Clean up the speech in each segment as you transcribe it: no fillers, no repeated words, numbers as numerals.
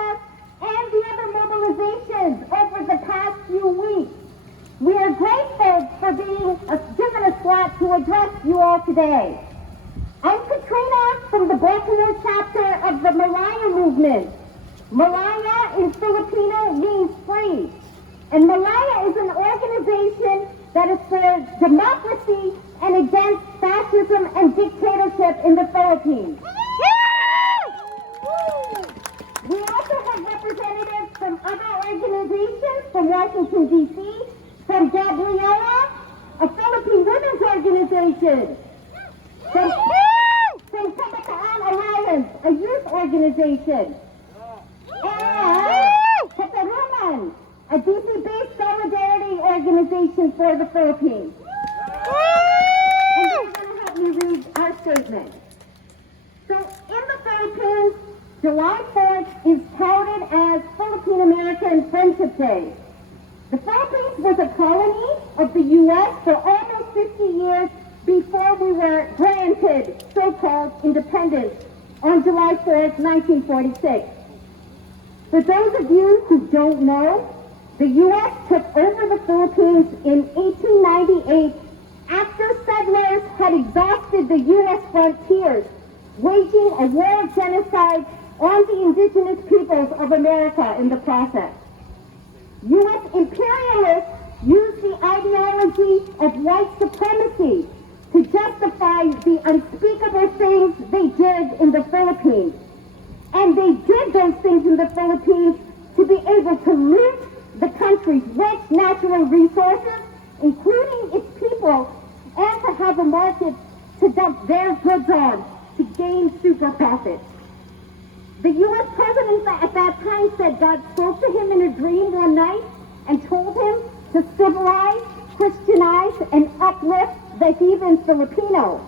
protests and the other mobilizations over the past few weeks. We are grateful for being given a slot to address you all today. I'm Katrina from the Baltimore chapter of the Malaya Movement. Malaya in Filipino means free. And Malaya is an organization that is for democracy and against fascism and dictatorship in the Philippines. We also have representatives from other organizations, from Washington, D.C., from Gabriela, a Philippine women's organization, from Kabataan Alliance, a youth organization, and Katarungan, a DC-based solidarity organization for the Philippines. And they're going to help me read our statement. So in the Philippines, July 4th is touted as Philippine American Friendship Day. The Philippines was a colony of the U.S. for almost 50 years before we were granted so-called independence on July 4th, 1946. For those of you who don't know, the U.S. took over the Philippines in 1898 after settlers had exhausted the U.S. frontiers, waging a war of genocide on the indigenous peoples of America in the process. U.S. imperialists used the ideology of white supremacy to justify the unspeakable things they did in the Philippines. And they did those things in the Philippines to be able to loot the country's rich natural resources, including its people, and to have a market to dump their goods on to gain super profits. The U.S. president at that time said God spoke to him in a dream one night and told him to civilize, Christianize, and uplift the heathen Filipino.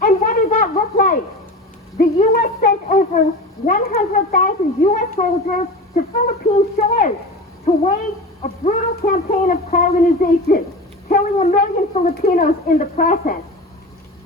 And what did that look like? The U.S. sent over 100,000 U.S. soldiers to Philippine shores to wage a brutal campaign of colonization, killing 1 million Filipinos in the process.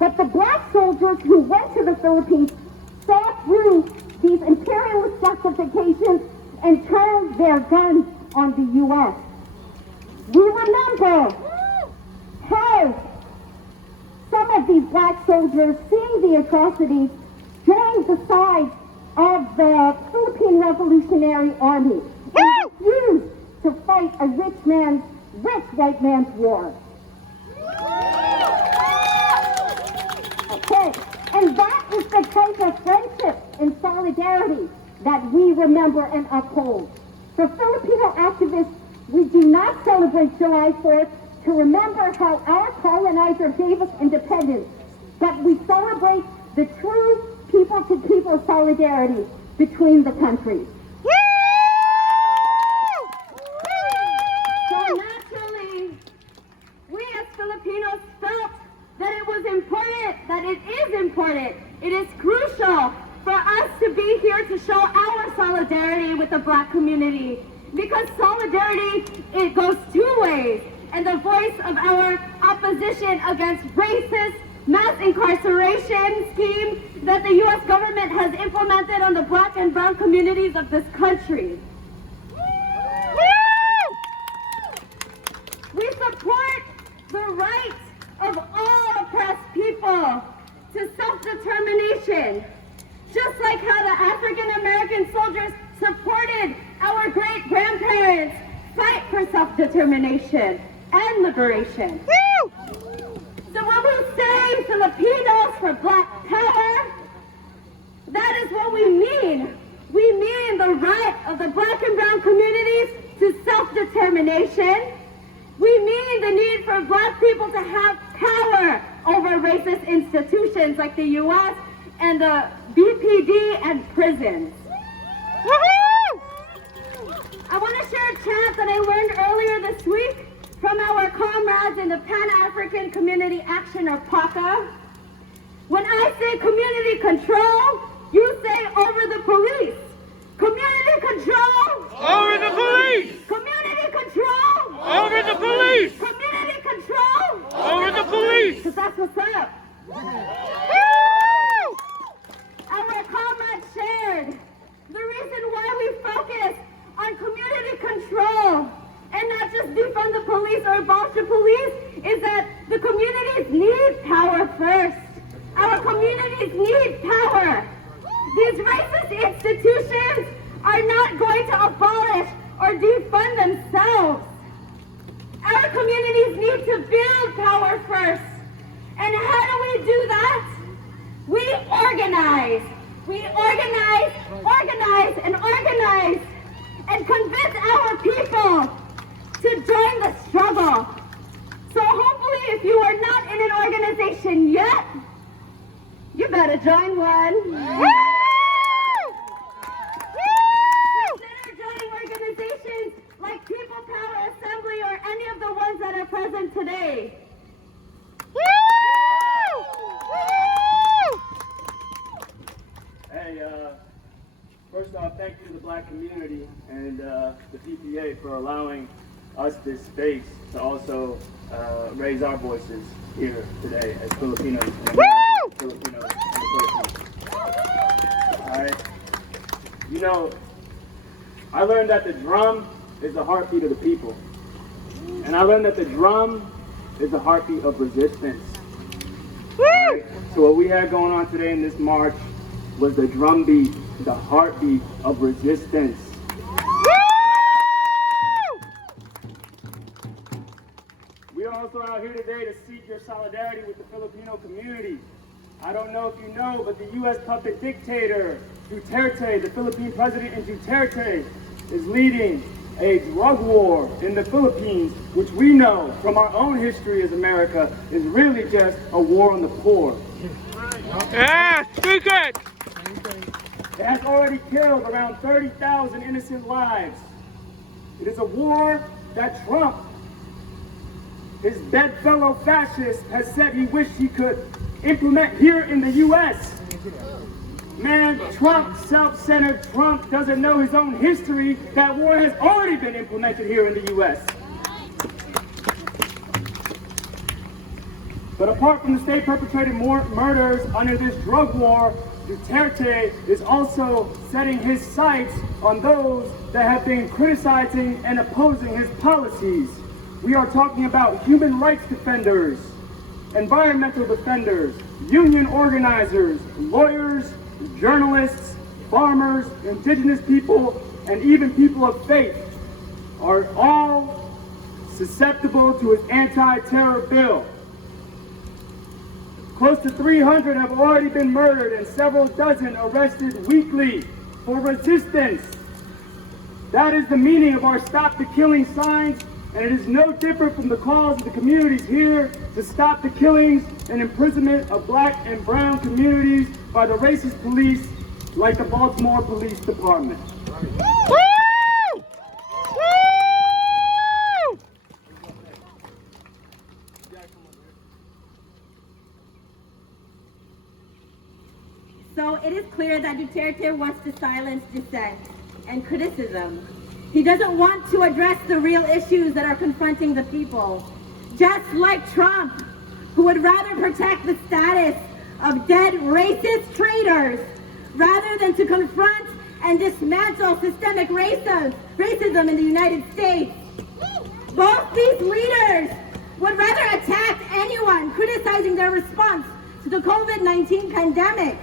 But the black soldiers who went to the Philippines saw through these imperialist justifications and turned their guns on the U.S. We remember how some of these black soldiers, seeing the atrocities, joined the side of the Philippine Revolutionary Army and refused to fight a rich white man's war. Okay, and that is the type of friendship and solidarity that we remember and uphold. For Filipino activists, we do not celebrate July 4th to remember how our colonizer gave us independence, but we celebrate the true people-to-people solidarity between the countries. So naturally, we as Filipinos felt that it was important, that it is important, it is crucial for us to be here to show our solidarity with the black community. Because solidarity, it goes two ways. And the voice of our opposition against racist mass incarceration scheme that the U.S. government has implemented on the black and brown communities of this country. We support the right of all oppressed people to self-determination, just like how the African American soldiers supported our great-grandparents' fight for self-determination and liberation. So when we say Filipinos for Black Power, that is what we mean. We mean the right of the black and brown communities to self-determination. We mean the need for black people to have power over racist institutions like the U.S. and the BPD and prisons. I want to share a chant that I learned earlier this week from our comrades in the Pan-African Community Action, or PACA. When I say community control, you say over the police. Community control! Over the police! Community control! Over the police! Community control! Over the police! Because that's what's up. Our comrades shared the reason why we fought communities need power. These racist institutions are not going to abolish or defund themselves. Our communities need to build power first. And how do we do that? We organize. We organize, and convince our people to join the struggle. So hopefully if you are not in an organization yet, you better join one. Consider joining organizations like People Power Assembly or any of the ones that are present today. Hey, first off, thank you to the black community and the PPA for allowing us this space to also raise our voices here today as Filipinos and Filipinos in the Philippines. All right. You know, I learned that the drum is the heartbeat of the people. And I learned that the drum is the heartbeat of resistance. Right? So what we had going on today in this march was the drum beat, the heartbeat of resistance. We are also out here today to seek your solidarity with the Filipino community. I don't know if you know, but the U.S. puppet dictator, Duterte, the Philippine president in Duterte, is leading a drug war in the Philippines, which we know from our own history as America is really just a war on the poor. Yeah, speak it! It has already killed around 30,000 innocent lives. It is a war that Trump, his bedfellow fascist, has said he wished he could implement here in the U.S. Man, Trump, self-centered Trump, doesn't know his own history. That war has already been implemented here in the U.S. But apart from the state-perpetrated murders under this drug war, Duterte is also setting his sights on those that have been criticizing and opposing his policies. We are talking about human rights defenders, environmental defenders, union organizers, lawyers, journalists, farmers, indigenous people, and even people of faith are all susceptible to his anti-terror bill. Close to 300 have already been murdered and several dozen arrested weekly for resistance. That is the meaning of our Stop the Killing signs, and it is no different from the calls of the communities here to stop the killings and imprisonment of black and brown communities by the racist police like the Baltimore Police Department. Woo! Woo! So it is clear that Duterte wants to silence dissent and criticism. He doesn't want to address the real issues that are confronting the people. Just like Trump, who would rather protect the status of dead racist traitors rather than to confront and dismantle systemic racism in the United States. Both these leaders would rather attack anyone criticizing their response to the COVID-19 pandemic.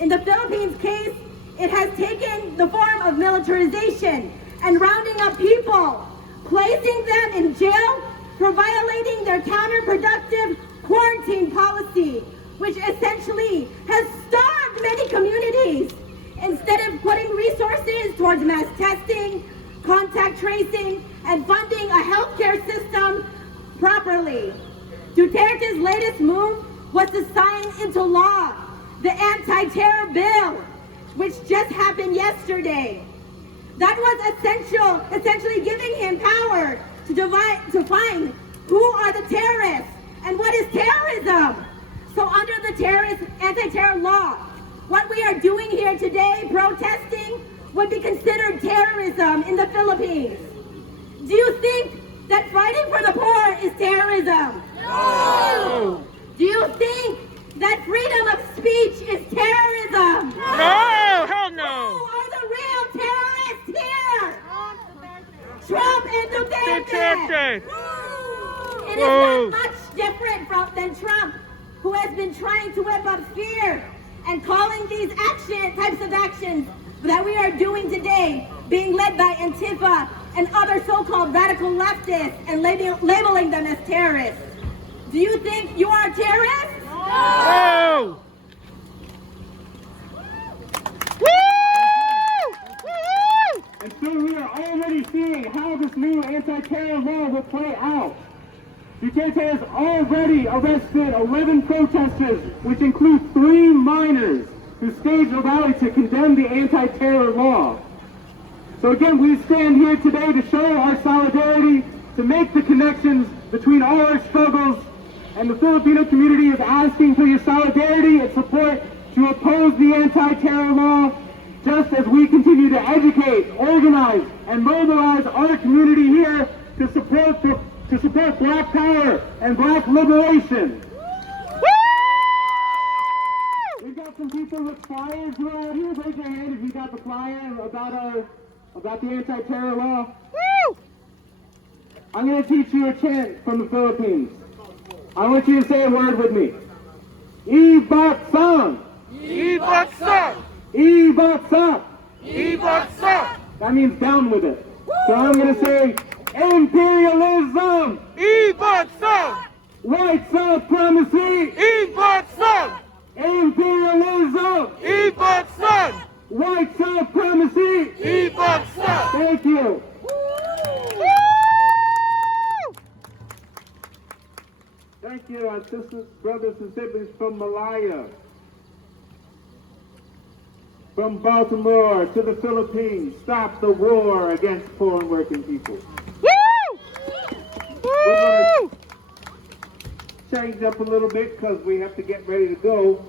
In the Philippines case, it has taken the form of militarization and rounding up people, placing them in jail for violating their counterproductive quarantine policy, which essentially has starved many communities. Instead of putting resources towards mass testing, contact tracing, and funding a healthcare system properly. Duterte's latest move was to sign into law the anti-terror bill, which just happened yesterday. That was essentially giving him power to define who are the terrorists and what is terrorism. So under the anti-terror law, what we are doing here today, protesting, would be considered terrorism in the Philippines. Do you think that fighting for the poor is terrorism? No! Do you think that freedom of speech is terrorism? No! Hell no! Who are the real terrorists here? Trump and Duterte! Duterte. It is not much different than Trump, who has has been trying to whip up fear and calling these types of actions that we are doing today, being led by Antifa and other so-called radical leftists, and labeling them as terrorists. Do you think you are a terrorist? No! And so we are already seeing how this new anti-terror law will play out. Duterte has already arrested 11 protesters, which includes 3 minors who staged a rally to condemn the anti-terror law. So again, we stand here today to show our solidarity, to make the connections between all our struggles, and the Filipino community is asking for your solidarity and support to oppose the anti-terror law, just as we continue to educate, organize, and mobilize our community here to support Black power and Black liberation. We've got some people with flyers around here. Raise your hand if you got the flyer about the anti-terror law. Woo! I'm going to teach you a chant from the Philippines. I want you to say a word with me. Ibaksang! Ibaksak! Ibaksak! Ibaksak! That means down with it. So I'm going to say imperialism! Ibaksak! White supremacy! Ibaksak! Imperialism! Ibaksak! White supremacy! Ibaksak! Thank you. Thank you, our sisters, brothers, and siblings from Malaya, from Baltimore to the Philippines. Stop the war against foreign working people. We're going to change up a little bit because we have to get ready to go.